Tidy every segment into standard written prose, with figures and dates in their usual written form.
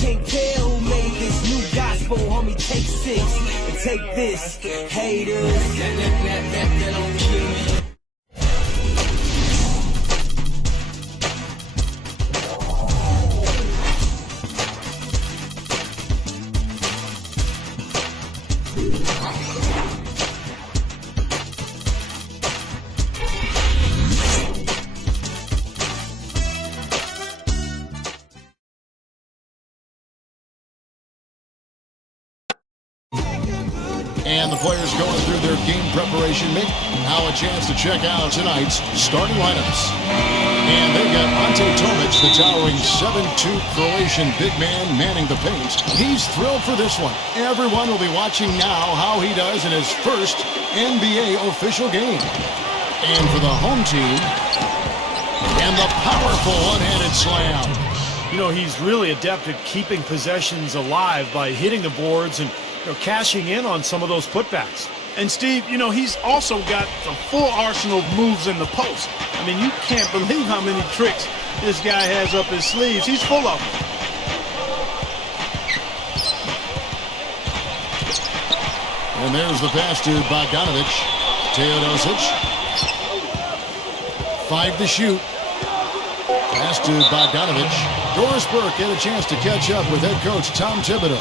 can't tell who made this new gospel, homie. Take 6 and take this, haters. That don't kill me. And the players going through their game preparation meeting. Now a chance to check out tonight's starting lineups. And they've got Ante Tomic, the towering 7'2" Croatian big man manning the paint. He's thrilled for this one. Everyone will be watching now how he does in his first NBA official game. And for the home team, and the powerful one-handed slam. You know, he's really adept at keeping possessions alive by hitting the boards and cashing in on some of those putbacks. And Steve, you know, he's also got a full arsenal of moves in the post. I mean, you can't believe how many tricks this guy has up his sleeves. He's full of them. And there's the pass to Bogdanovic. Teodosic. 5 to shoot. Pass to Bogdanovic. Doris Burke had a chance to catch up with head coach Tom Thibodeau.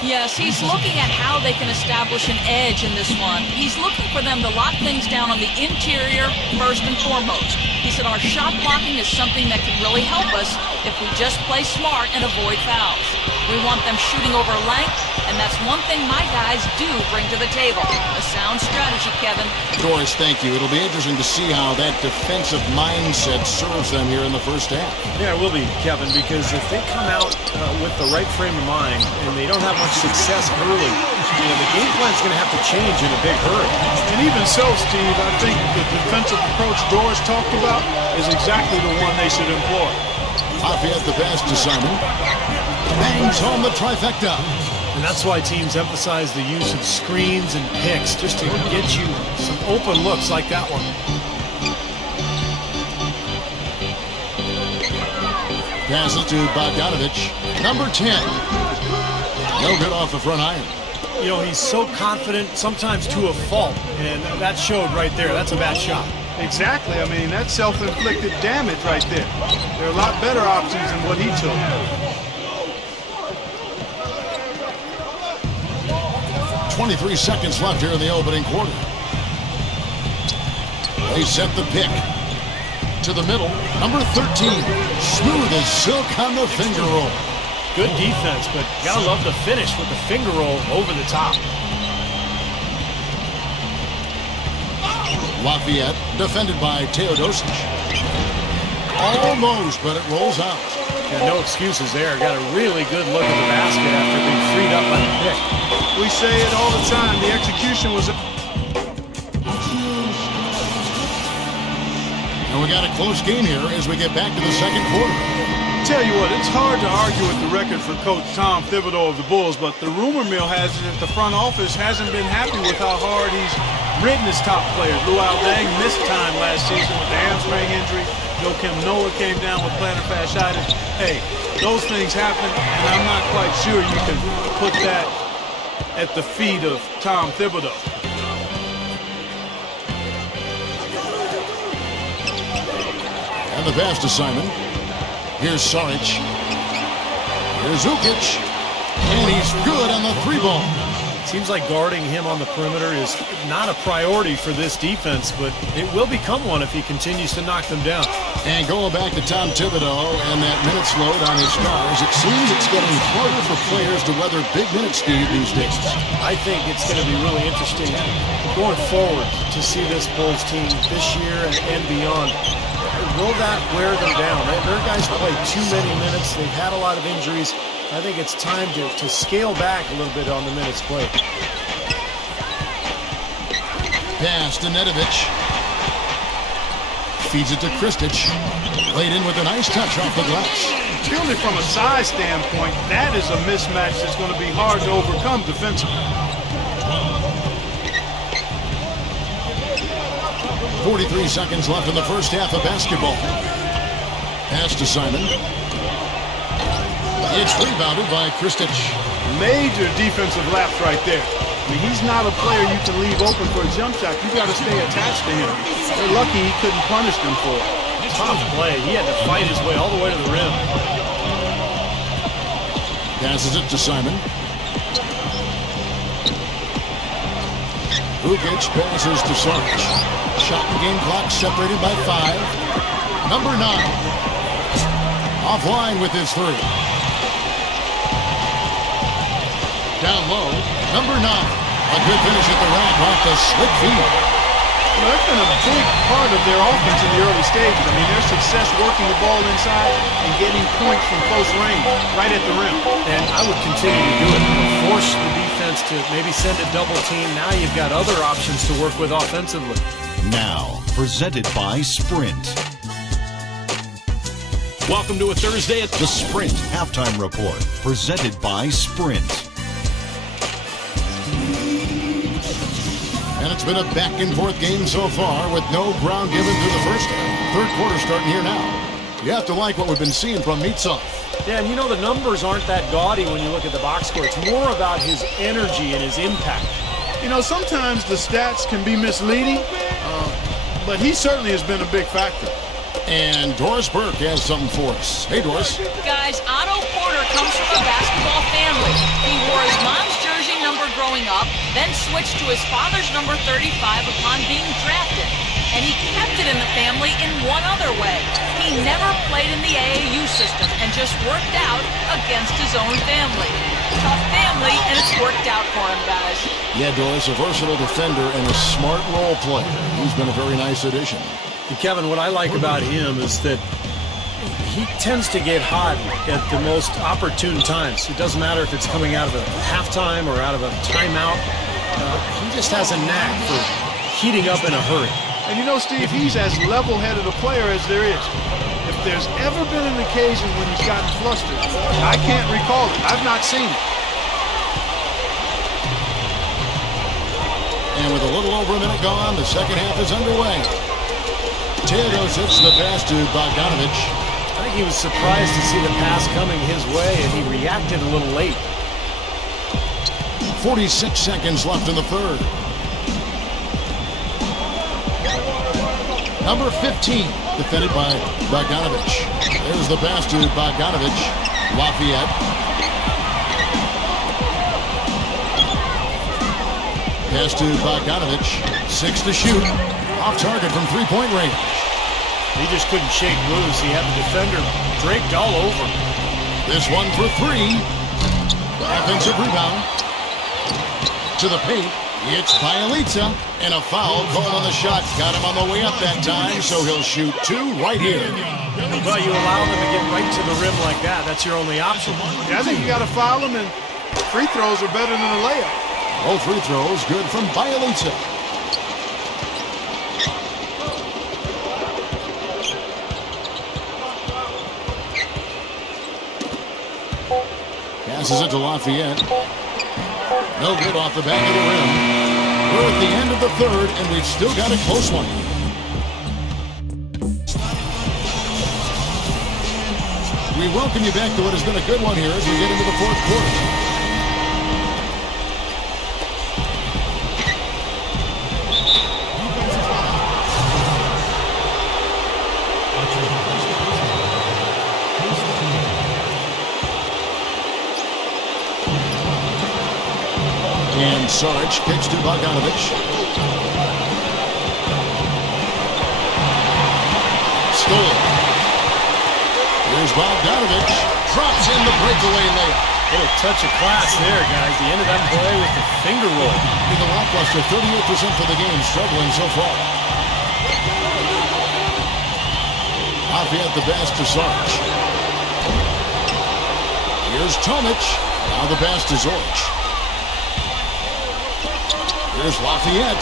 Yes, he's looking at how they can establish an edge in this one. He's looking for them to lock things down on the interior first and foremost. He said our shot blocking is something that can really help us if we just play smart and avoid fouls. We want them shooting over length, and that's one thing my guys do bring to the table. A sound strategy, Kevin. Doris, thank you. It'll be interesting to see how that defensive mindset serves them here in the first half. Yeah, it will be, Kevin, because if they come out with the right frame of mind and they don't have much success early, the game plan's going to have to change in a big hurry. And even so, Steve, I think the defensive approach Doris talked about is exactly the one they should employ. Lafayette the pass to Simon. Bangs home the trifecta. And that's why teams emphasize the use of screens and picks just to get you some open looks like that one. Passes to Bogdanovic. Number 10. No good off the front iron. You know, he's so confident, sometimes to a fault, and that showed right there. That's a bad shot. Exactly. I mean, that's self-inflicted damage right there. There are a lot better options than what he took. .23 seconds left here in the opening quarter. They set the pick. To the middle. Number 13. Smooth as silk on the finger roll. Good defense, but gotta love the finish with the finger roll over the top. Lafayette defended by Teodosic. Almost, but it rolls out. Yeah, no excuses there. Got a really good look at the basket after being freed up by the pick. We say it all the time. The execution was... And we got a close game here as we get back to the second quarter. Tell you what, it's hard to argue with the record for Coach Tom Thibodeau of the Bulls, but the rumor mill has it that the front office hasn't been happy with how hard he's ridden his top players. Luol Deng missed time last season with the hamstring injury. Joakim Noah came down with plantar fasciitis. Hey, those things happen, and I'm not quite sure you can put that at the feet of Tom Thibodeau. And the pass to Simon. Here's Saric. Here's Ukic. And he's good on the 3-ball. Seems like guarding him on the perimeter is not a priority for this defense, but it will become one if he continues to knock them down. And going back to Tom Thibodeau and that minutes load on his stars, it seems it's getting harder for players to weather big minutes, Steve, these days. I think it's going to be really interesting going forward to see this Bulls team this year and beyond. Will that wear them down? Their guys play too many minutes. They've had a lot of injuries. I think it's time to scale back a little bit on the minutes played. Pass to Nedovic. Feeds it to Kristic. Laid in with a nice touch off the glass. Purely from a size standpoint, that is a mismatch that's going to be hard to overcome defensively. 43 seconds left in the first half of basketball. Pass to Simon. It's rebounded by Kristic. Major defensive lapse right there. I mean, he's not a player you can leave open for a jump shot. You got to stay attached to him. They're lucky he couldn't punish them for it. Tough play. He had to fight his way all the way to the rim. Passes it to Simon. Vukic passes to Sarge. Shot and game clock separated by 5. Number 9. Offline with his 3. Down low. Number 9. A good finish at the rack off the slick feed. Well, that's been a big part of their offense in the early stages. I mean, their success working the ball inside and getting points from close range, right at the rim. And I would continue to do it. Force the defense to maybe send a double team. Now you've got other options to work with offensively. Now, presented by Sprint. Welcome to a Thursday at The Sprint Halftime Report, presented by Sprint. And it's been a back-and-forth game so far with no ground given through the first half. Third quarter starting here now. You have to like what we've been seeing from Mitsov. Yeah, and you know the numbers aren't that gaudy when you look at the box score. It's more about his energy and his impact. You know, sometimes the stats can be misleading, but he certainly has been a big factor. And Doris Burke has something for us. Hey, Doris. Guys, Otto Porter comes from a basketball family. He wore his mom's jersey number growing up, then switched to his father's number 35 upon being drafted. And he kept it in the family in one other way. He never played in the AAU system and just worked out against his own family. Tough family, and it's worked out for him, guys. Yeah, Doris, a versatile defender and a smart role player. He's been a very nice addition. And Kevin, what I like about him is that he tends to get hot at the most opportune times. It doesn't matter if it's coming out of a halftime or out of a timeout. He just has a knack for heating up in a hurry. And you know, Steve, he's as level-headed a player as there is. If there's ever been an occasion when he's gotten flustered, I can't recall it. I've not seen it. And with a little over a minute gone, the second half is underway. Teodosic the pass to Bogdanovic. I think he was surprised to see the pass coming his way, and he reacted a little late. 46 seconds left in the third. Number 15, defended by Bogdanovic. There's the pass to Bogdanovic. Lafayette. Pass to Bogdanovic. 6 to shoot. Off target from three-point range. He just couldn't shake loose. He had the defender draped all over him. This one for 3. Offensive rebound. To the paint. It's Bielitsa. And a foul called on the shot. Got him on the way up that time, so he'll shoot 2 right here. But you allow them to get right to the rim like that. That's your only option. Yeah, I think you got to foul him, and free throws are better than a layup. Both free throws good from Bielitsa. Passes it to Lafayette. No good off the back of the rim. We're at the end of the third, and we've still got a close one. We welcome you back to what has been a good one here as we get into the fourth quarter. And Sarge kicks to Bogdanovic. Stole. Here's Bogdanovic. Drops in the breakaway layup. Little touch of class there, guys. The end of that play with the finger roll. Being a lackluster 38% for the game, struggling so far. Lafayette the pass to Sarge. Here's Tomic. Now the pass to Zorch. Here's Lafayette.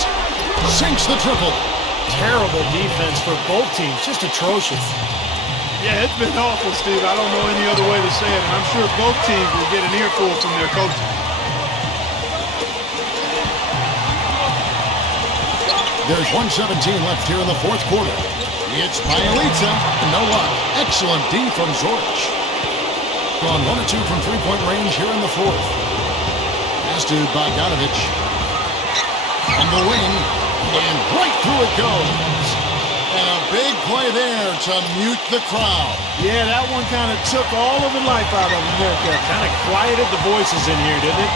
Sinks the triple. Terrible defense for both teams. Just atrocious. Yeah, it's been awful, Steve. I don't know any other way to say it, and I'm sure both teams will get an earful from their coaches. There's 1:17 left here in the fourth quarter. It's Bielitsa. No luck. Excellent D from Zorch. Gone 1 of 2 from three-point range here in the fourth. Pass to Bogdanovic. On the wing, and right through it goes. And a big play there to mute the crowd. Yeah, that one kind of took all of the life out of America. Kind of quieted the voices in here, didn't it?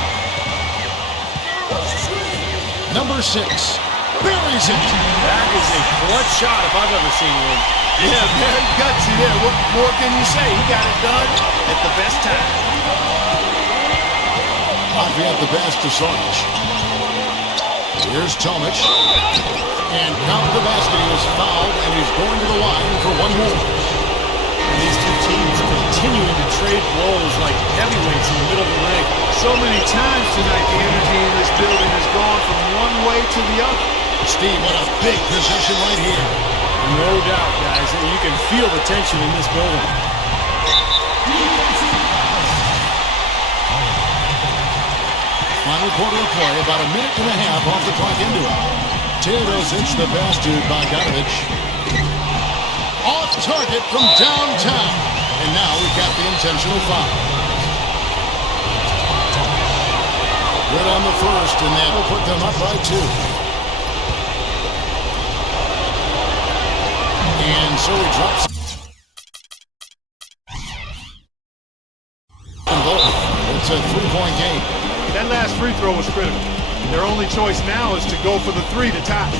Number 6, buries it. That is a clutch shot if I've ever seen one. Yeah, very gutsy there. What more can you say? He got it done at the best time. Lafayette the best to Sarge. Here's Tomic. And count the basket. He was fouled, and he's going to the line for one more. And these two teams continuing to trade blows like heavyweights in the middle of the ring. So many times tonight, the energy in this building has gone from one way to the other. Steve, what a big possession right here. No doubt, guys. You can feel the tension in this building. Final quarter of play, about a minute and a half off the clock into it. Teodosic the pass to Bogdanovic. Off target from downtown. And now we've got the intentional foul. Good on the first, and that will put them up by 2. And so he drops both. It's a 3-point game. That last free throw was critical. Their only choice now is to go for the 3 to tie.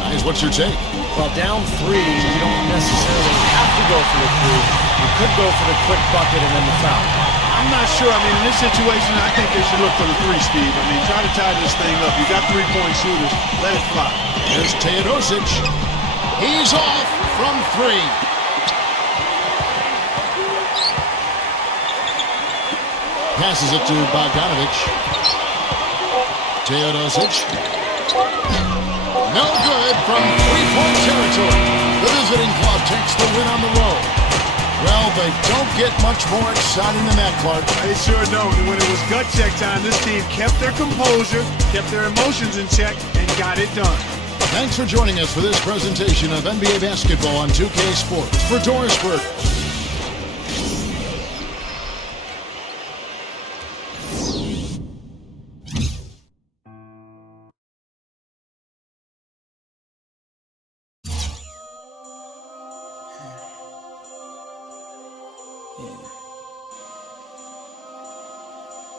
Guys, what's your take? Well, down 3, you don't necessarily have to go for the 3. You could go for the quick bucket and then the foul. I'm not sure. I mean, in this situation, I think they should look for the 3, Steve. I mean, try to tie this thing up. You got 3-point shooters. Let it fly. Here's Teodosic. He's off from 3. Passes it to Bogdanovic. Teodosic. No good from 3-point territory. The visiting club takes the win on the road. Well, they don't get much more exciting than that, Clark. They sure don't. And when it was gut check time, this team kept their composure, kept their emotions in check, and got it done. Thanks for joining us for this presentation of NBA basketball on 2K Sports. For Doris Burke,